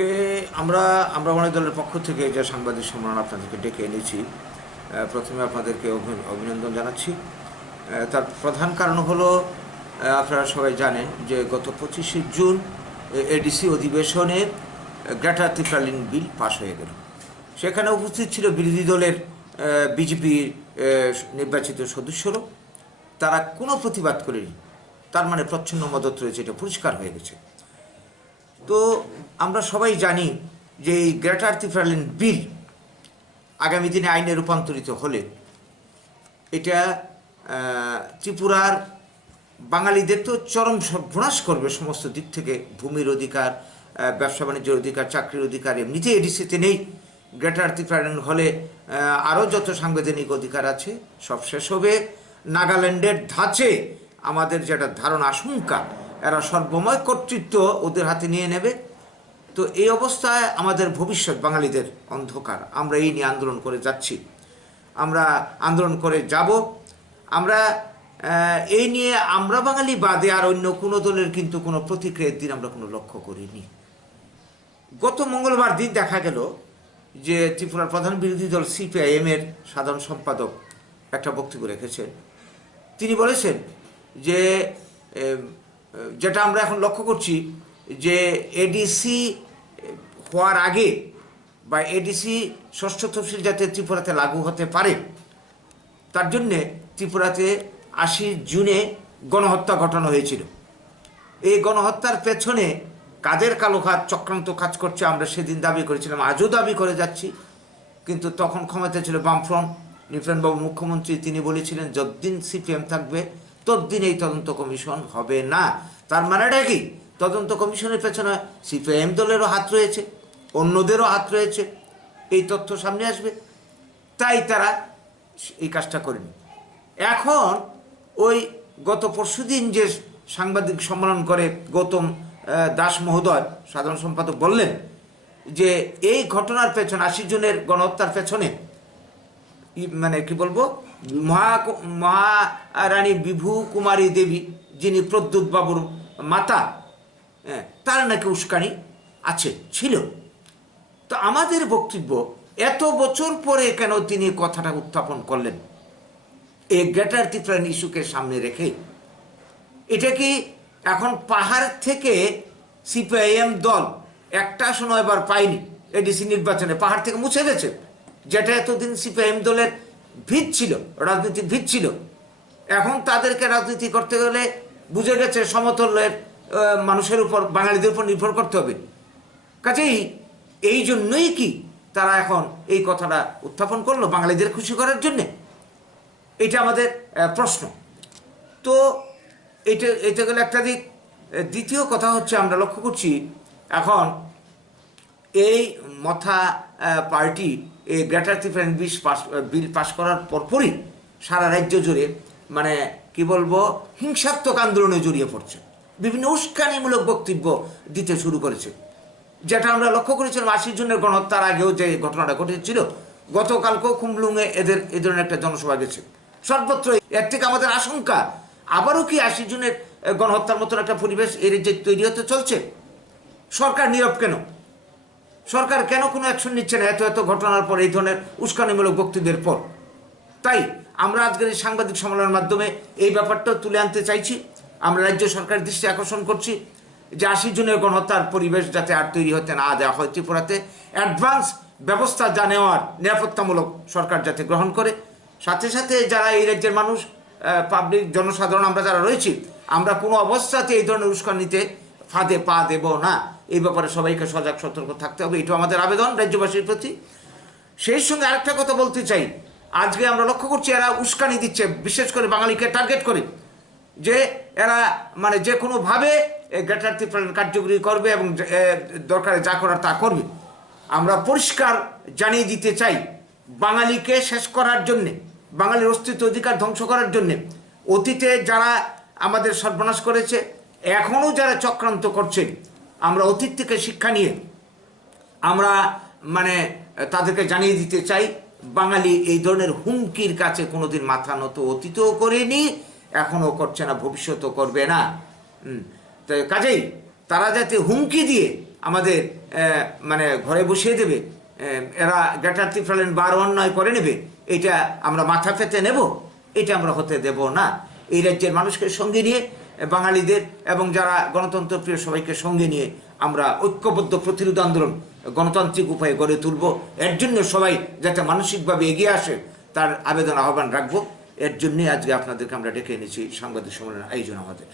আজকে আমরা আমরা অনেক দলের পক্ষ থেকে যে সাংবাদিক সম্মেলন আপনাদেরকে ডেকে এনেছি, প্রথমে আপনাদেরকে অভিনন্দন জানাচ্ছি। তার প্রধান কারণ হলো, আপনারা সবাই জানেন যে গত 25শে জুন এডিসি অধিবেশনে গ্রেটার তিপ্রালিন বিল পাশ হয়ে গেল। সেখানে উপস্থিত ছিল বিরোধী দলের বিজেপির নির্বাচিত সদস্যরা। তারা কোনো প্রতিবাদ করেনি, তার মানে প্রচ্ছন্ন মদত রয়েছে, এটা পরিষ্কার হয়ে গেছে। তো আমরা সবাই জানি যে এই গ্রেটার তিপ্রালিন বিল আগামী দিনে আইনে রূপান্তরিত হলে এটা ত্রিপুরার বাঙালিদের তো চরম সর্বনাশ করবে সমস্ত দিক থেকে। ভূমির অধিকার, ব্যবসা বাণিজ্যের অধিকার, চাকরির অধিকার এমনিতেই এডিসিতে নেই। গ্রেটার তিপ্রালিন হলে আরও যত সাংবিধানিক অধিকার আছে সব শেষ হবে। নাগাল্যান্ডের ধাঁচে আমাদের যেটা ধারণা, আশঙ্কা, এরা সর্বময় কর্তৃত্ব ওদের হাতে নিয়ে নেবে। তো এই অবস্থায় আমাদের ভবিষ্যৎ বাঙালিদের অন্ধকার। আমরা এই নিয়ে আন্দোলন করে যাচ্ছি, আমরা আন্দোলন করে যাব। আমরা এই নিয়ে আমরা বাঙালি বাদে আর অন্য কোনো দলের কিন্তু কোনো প্রতিক্রিয়ার দিন আমরা কোনো লক্ষ্য করিনি। গত মঙ্গলবার দিন দেখা গেল যে ত্রিপুরার প্রধান বিরোধী দল সিপিআইএমের সাধারণ সম্পাদক একটা বক্তব্য রেখেছেন। তিনি বলেছেন যে যেটা আমরা এখন লক্ষ্য করছি যে এডিসি হওয়ার আগে বা এডিসি ষষ্ঠ তফসিল যাতে ত্রিপুরাতে লাগু হতে পারে, তার জন্যে ত্রিপুরাতে 80 জুনে গণহত্যা ঘটানো হয়েছিল। এই গণহত্যার পেছনে কাদের কালো হাত চক্রান্ত কাজ করছে আমরা সেদিন দাবি করেছিলাম, আজও দাবি করে যাচ্ছি। কিন্তু তখন ক্ষমতায় ছিল বামফ্রন্ট, নৃপেনবাবু মুখ্যমন্ত্রী, তিনি বলেছিলেন যতদিন সিপিএম থাকবে ততদিন এই তদন্ত কমিশন হবে না। তার মানেটা কি? তদন্ত কমিশনের পেছনে সিপিএম দলেরও হাত রয়েছে, অন্যদেরও হাত রয়েছে, এই তথ্য সামনে আসবে। তাই তারা এই কাজটা করেনি। এখন ওই গত পরশুদিন যে সাংবাদিক সম্মেলন করে গৌতম দাস মহোদয় সাধারণ সম্পাদক বললেন যে এই ঘটনার পেছনে 80 জনের গণহত্যার পেছনে মানে কি বলবো, মহারানী বিভু কুমারী দেবী, যিনি প্রদ্যুৎ বাবুর মাতা, তার নাকি উস্কানি আছে, ছিল। তো আমাদের বক্তব্য, এত বছর পরে কেন তিনি কথাটা উত্থাপন করলেন এই গ্রেটার তিপ্রালিন ইস্যুকে সামনে রেখে? এটা কি এখন পাহাড় থেকে সিপিআইএম দল একটা আসনও এবার পায়নি এডিসি নির্বাচনে, পাহাড় থেকে মুছে গেছে? যেটা এতদিন সিপিআইএম দলের ভিত ছিল, রাজনীতির ভিত ছিল, এখন তাদেরকে রাজনীতি করতে গেলে বুঝে গেছে সমতলের মানুষের উপর, বাঙালিদের উপর নির্ভর করতে হবে। কাজেই এই জন্যই কি তারা এখন এই কথাটা উত্থাপন করলো বাঙালিদের খুশি করার জন্যে? এটা আমাদের প্রশ্ন। তো এটা গেলে একটা দিক। দ্বিতীয় কথা হচ্ছে, আমরা লক্ষ্য করছি এখন এই মথা পার্টি এই গ্রেটার তিপ্রালিন বিল পাশ করার পরপরই সারা রাজ্য জুড়ে মানে কি বলবো, হিংসাত্মক আন্দোলনে জড়িয়ে পড়ছে, বিভিন্ন উস্কানিমূলক বক্তব্য দিতে শুরু করেছে। যেটা আমরা লক্ষ্য করেছিলাম 80 জনের গণহত্যার আগেও যে ঘটনাটা ঘটেছিল, গতকালকেও খুমলুঙে এই ধরনের একটা জনসভা গেছে। সর্বত্র এর থেকে আমাদের আশঙ্কা, আবারও কি 80 জনের গণহত্যার মতন একটা পরিবেশ এর যে তৈরি হতে চলছে? সরকার নীরব কেন? সরকার কেন কোনো অ্যাকশন নিচ্ছে না এত ঘটনার পর, এই ধরনের উস্কানিমূলক বক্তব্যের পর? তাই আমরা আজকের এই সাংবাদিক সম্মেলনের মাধ্যমে এই ব্যাপারটা তুলে আনতে চাইছি। আমরা রাজ্য সরকারের দৃষ্টি আকর্ষণ করছি যে 80 জনের গণহত্যার পরিবেশ যাতে আর তৈরি হতে না দেওয়া হয়, ত্রিপুরাতে অ্যাডভান্স ব্যবস্থা যা নেওয়ার নিরাপত্তামূলক সরকার যাতে গ্রহণ করে। সাথে সাথে যারা এই রাজ্যের মানুষ, পাবলিক, জনসাধারণ, আমরা যারা রয়েছি, আমরা কোনো অবস্থাতে এই ধরনের উস্কানিতে ফাঁদে পা দেব না। এই ব্যাপারে সবাইকে সজাগ সতর্ক থাকতে হবে, এটাও আমাদের আবেদন রাজ্যবাসীর প্রতি। সেই সঙ্গে আরেকটা কথা বলতে চাই, আজকে আমরা লক্ষ্য করছি এরা উস্কানি দিচ্ছে, বিশেষ করে বাঙালিকে টার্গেট করে, যে এরা মানে যে কোনোভাবে গ্রেটার তিপ্রালিন কার্যকরী করবে এবং দরকারে যা করার তা করবে। আমরা পরিষ্কার জানিয়ে দিতে চাই, বাঙালিকে শেষ করার জন্যে, বাঙালির অস্তিত্ব অধিকার ধ্বংস করার জন্যে অতীতে যারা আমাদের সর্বনাশ করেছে, এখনও যারা চক্রান্ত করছে, আমরা অতীত থেকে শিক্ষা নিয়ে আমরা মানে তাদেরকে জানিয়ে দিতে চাই, বাঙালি এই ধরনের হুমকির কাছে কোনোদিন মাথা নত অতীতও করেনি, এখনও করছে না, ভবিষ্যতও করবে না। তো কাজেই তারা যাতে হুমকি দিয়ে আমাদের মানে ঘরে বসিয়ে দেবে, এরা গ্রেটার ফেলেন বার অন্যায় করে নেবে, এটা আমরা মাথা পেতে নেব? এটা আমরা হতে দেব না। এই রাজ্যের মানুষকে সঙ্গে নিয়ে, বাঙালিদের এবং যারা গণতন্ত্র প্রিয় সবাইকে সঙ্গে নিয়ে আমরা ঐক্যবদ্ধ প্রতিরোধ আন্দোলন গণতান্ত্রিক উপায়ে গড়ে তুলব। এর জন্য সবাই যাতে মানসিকভাবে এগিয়ে আসে তার আবেদন আহ্বান রাখবো। এর জন্যই আজকে আপনাদেরকে আমরা ডেকে এনেছি সাংবাদিক সম্মেলনের আয়োজন আমাদের।